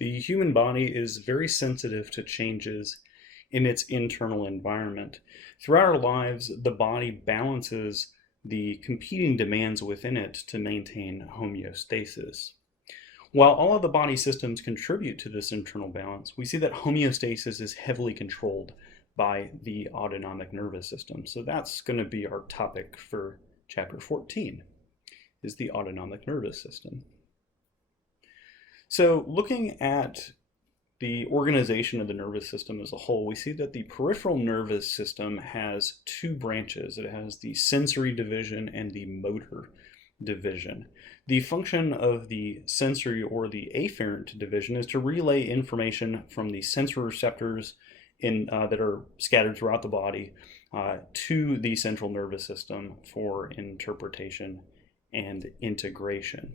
The human body is very sensitive to changes in its internal environment. Throughout our lives, the body balances the competing demands within it to maintain homeostasis. While all of the body systems contribute to this internal balance, we see that homeostasis is heavily controlled by the autonomic nervous system. So that's going to be our topic for chapter 14, is the autonomic nervous system. So looking at the organization of the nervous system as a whole, we see that the peripheral nervous system has two branches. It has the sensory division and the motor division. The function of the sensory or the afferent division is to relay information from the sensory receptors that are scattered throughout the body to the central nervous system for interpretation and integration.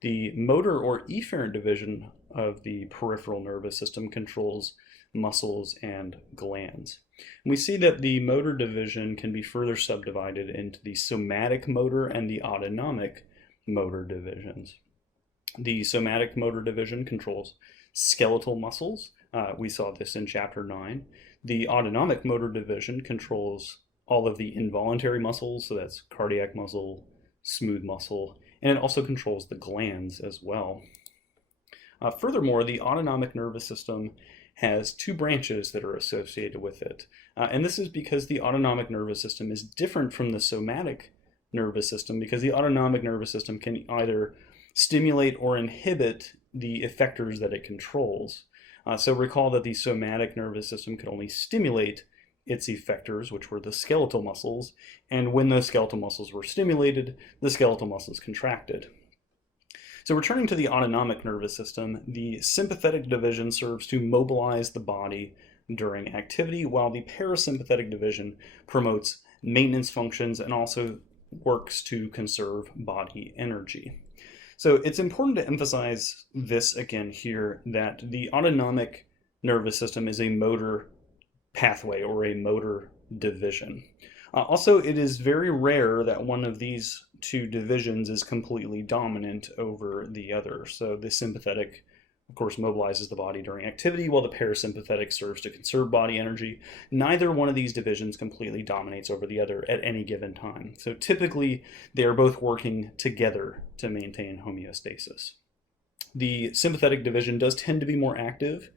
The motor or efferent division of the peripheral nervous system controls muscles and glands. And we see that the motor division can be further subdivided into the somatic motor and the autonomic motor divisions. The somatic motor division controls skeletal muscles. We saw this in chapter 9. The autonomic motor division controls all of the involuntary muscles, so that's cardiac muscle, smooth muscle, and it also controls the glands as well. Furthermore, the autonomic nervous system has two branches that are associated with it. And this is because the autonomic nervous system is different from the somatic nervous system, because the autonomic nervous system can either stimulate or inhibit the effectors that it controls. So recall that the somatic nervous system could only stimulate its effectors, which were the skeletal muscles, and when those skeletal muscles were stimulated, the skeletal muscles contracted. So returning to the autonomic nervous system, the sympathetic division serves to mobilize the body during activity, while the parasympathetic division promotes maintenance functions and also works to conserve body energy. So it's important to emphasize this again here, that the autonomic nervous system is a motor pathway or a motor division. Also, it is very rare that one of these two divisions is completely dominant over the other. So the sympathetic, of course, mobilizes the body during activity, while the parasympathetic serves to conserve body energy. Neither one of these divisions completely dominates over the other at any given time. So typically, they are both working together to maintain homeostasis. The sympathetic division does tend to be more active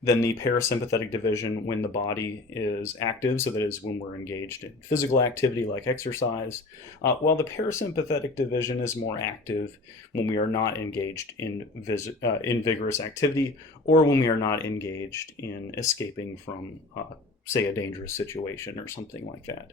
than the parasympathetic division when the body is active, so that is when we're engaged in physical activity like exercise, while the parasympathetic division is more active when we are not engaged in vigorous activity, or when we are not engaged in escaping from, say, a dangerous situation or something like that.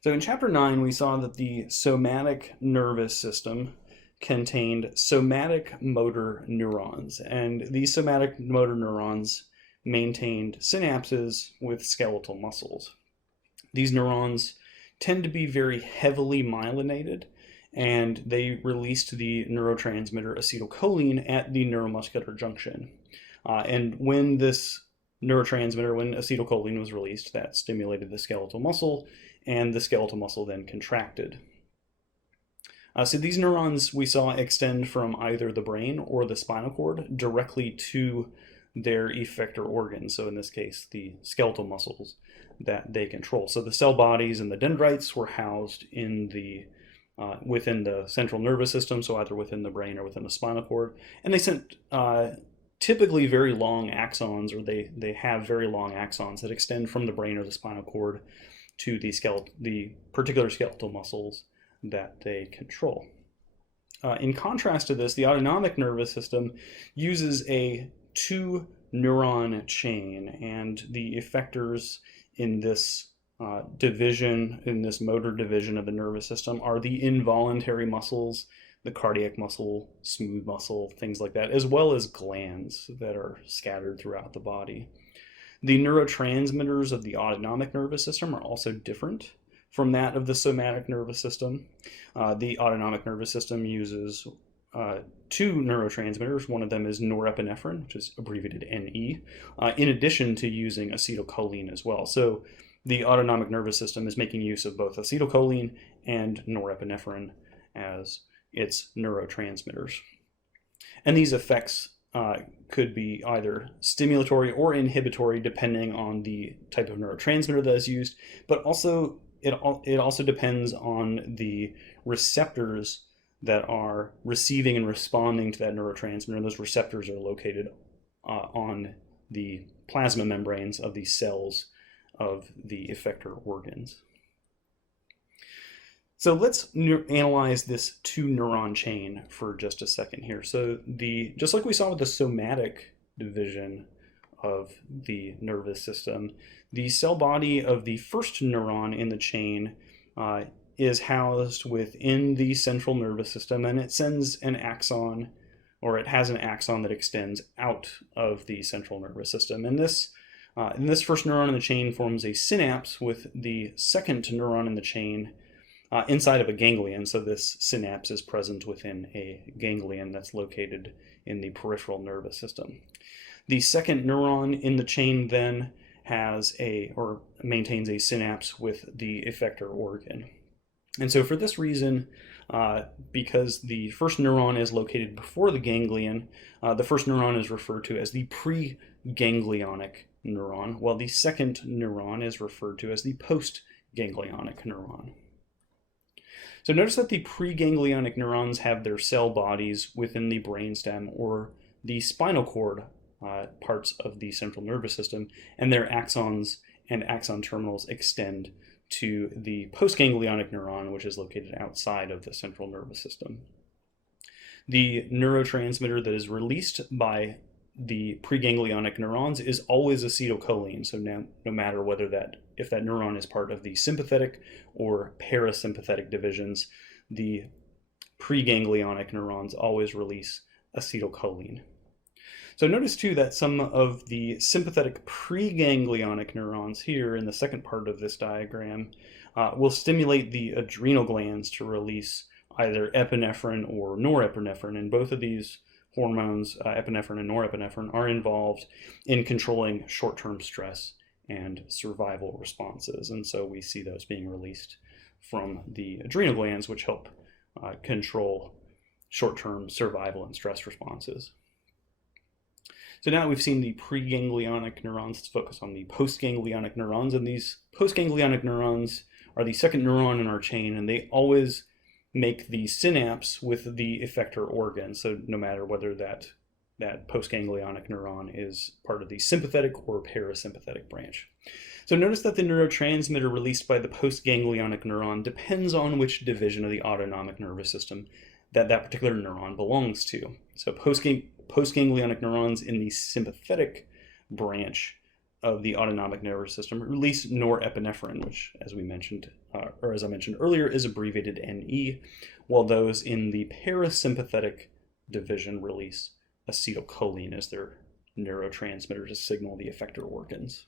So in chapter 9, we saw that the somatic nervous system contained somatic motor neurons, and these somatic motor neurons maintained synapses with skeletal muscles. These neurons tend to be very heavily myelinated, and they released the neurotransmitter acetylcholine at the neuromuscular junction. And when this neurotransmitter, when acetylcholine was released, that stimulated the skeletal muscle, and the skeletal muscle then contracted. So these neurons we saw extend from either the brain or the spinal cord directly to their effector organs. So in this case, the skeletal muscles that they control. So the cell bodies and the dendrites were housed in within the central nervous system, so either within the brain or within the spinal cord. And they sent typically very long axons, or they have very long axons that extend from the brain or the spinal cord to the particular skeletal muscles that they control. In contrast to this, the autonomic nervous system uses a two-neuron chain, and the effectors in this division, in this motor division of the nervous system, are the involuntary muscles, the cardiac muscle, smooth muscle, things like that, as well as glands that are scattered throughout the body. The neurotransmitters of the autonomic nervous system are also different from that of the somatic nervous system. The autonomic nervous system uses two neurotransmitters. One of them is norepinephrine, which is abbreviated NE, in addition to using acetylcholine as well. So the autonomic nervous system is making use of both acetylcholine and norepinephrine as its neurotransmitters. And these effects could be either stimulatory or inhibitory depending on the type of neurotransmitter that is used, but also it also depends on the receptors that are receiving and responding to that neurotransmitter. And those receptors are located on the plasma membranes of the cells of the effector organs. So let's analyze this two neuron chain for just a second here. So just like we saw with the somatic division of the nervous system, the cell body of the first neuron in the chain is housed within the central nervous system, and it sends an axon, or it has an axon that extends out of the central nervous system. And this first neuron in the chain forms a synapse with the second neuron in the chain inside of a ganglion. So this synapse is present within a ganglion that's located in the peripheral nervous system. The second neuron in the chain then maintains a synapse with the effector organ. And so for this reason, because the first neuron is located before the ganglion, the first neuron is referred to as the preganglionic neuron, while the second neuron is referred to as the postganglionic neuron. So notice that the preganglionic neurons have their cell bodies within the brainstem or the spinal cord parts of the central nervous system, and their axons and axon terminals extend to the postganglionic neuron, which is located outside of the central nervous system. The neurotransmitter that is released by the preganglionic neurons is always acetylcholine. So no matter if that neuron is part of the sympathetic or parasympathetic divisions, the preganglionic neurons always release acetylcholine. So notice too that some of the sympathetic preganglionic neurons here in the second part of this diagram will stimulate the adrenal glands to release either epinephrine or norepinephrine, and both of these hormones, epinephrine and norepinephrine, are involved in controlling short-term stress and survival responses. And so we see those being released from the adrenal glands, which help control short-term survival and stress responses. So now we've seen the preganglionic neurons. Let's focus on the postganglionic neurons. And these postganglionic neurons are the second neuron in our chain, and they always make the synapse with the effector organ. So no matter whether that postganglionic neuron is part of the sympathetic or parasympathetic branch. So notice that the neurotransmitter released by the postganglionic neuron depends on which division of the autonomic nervous system that particular neuron belongs to. So postganglionic neurons in the sympathetic branch of the autonomic nervous system release norepinephrine, which, as I mentioned earlier, is abbreviated NE, while those in the parasympathetic division release acetylcholine as their neurotransmitter to signal the effector organs.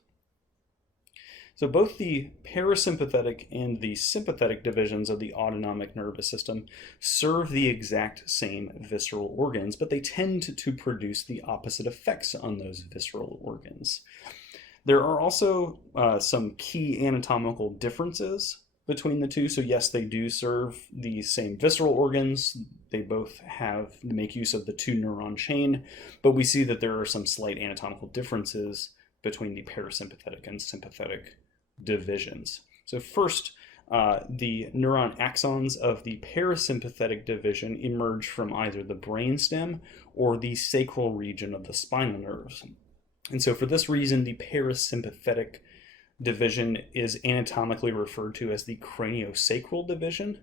So both the parasympathetic and the sympathetic divisions of the autonomic nervous system serve the exact same visceral organs, but they tend to produce the opposite effects on those visceral organs. There are also some key anatomical differences between the two. So yes, they do serve the same visceral organs. They both make use of the two neuron chain, but we see that there are some slight anatomical differences between the parasympathetic and sympathetic divisions. So first, the neuron axons of the parasympathetic division emerge from either the brainstem or the sacral region of the spinal nerves. And so for this reason, the parasympathetic division is anatomically referred to as the craniosacral division.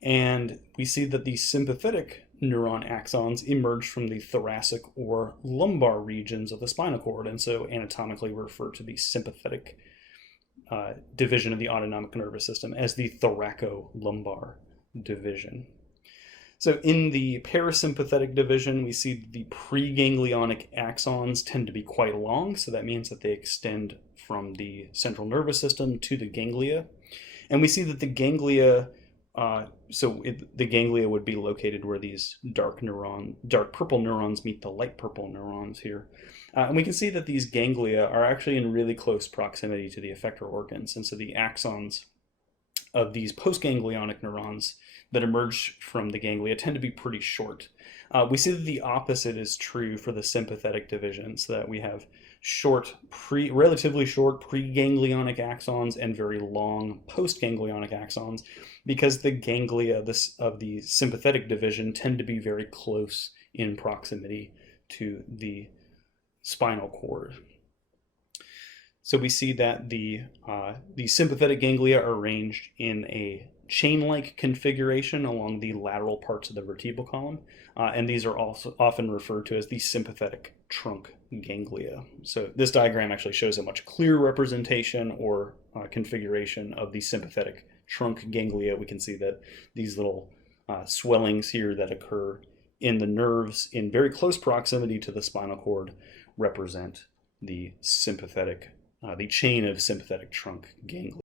And we see that the sympathetic neuron axons emerge from the thoracic or lumbar regions of the spinal cord, and so anatomically refer to the sympathetic division of the autonomic nervous system as the thoracolumbar division. So in the parasympathetic division, we see the preganglionic axons tend to be quite long, so that means that they extend from the central nervous system to the ganglia. And we see that the ganglia, the ganglia would be located where these dark purple neurons meet the light purple neurons here. And we can see that these ganglia are actually in really close proximity to the effector organs. And so the axons of these postganglionic neurons that emerge from the ganglia tend to be pretty short. We see that the opposite is true for the sympathetic division, so that we have relatively short preganglionic axons and very long postganglionic axons, because the ganglia of the sympathetic division tend to be very close in proximity to the spinal cord. So we see that the sympathetic ganglia are arranged in a chain-like configuration along the lateral parts of the vertebral column, and these are also often referred to as the sympathetic trunk ganglia. So this diagram actually shows a much clearer representation or configuration of the sympathetic trunk ganglia. We can see that these little swellings here that occur in the nerves in very close proximity to the spinal cord represent the chain of sympathetic trunk ganglia.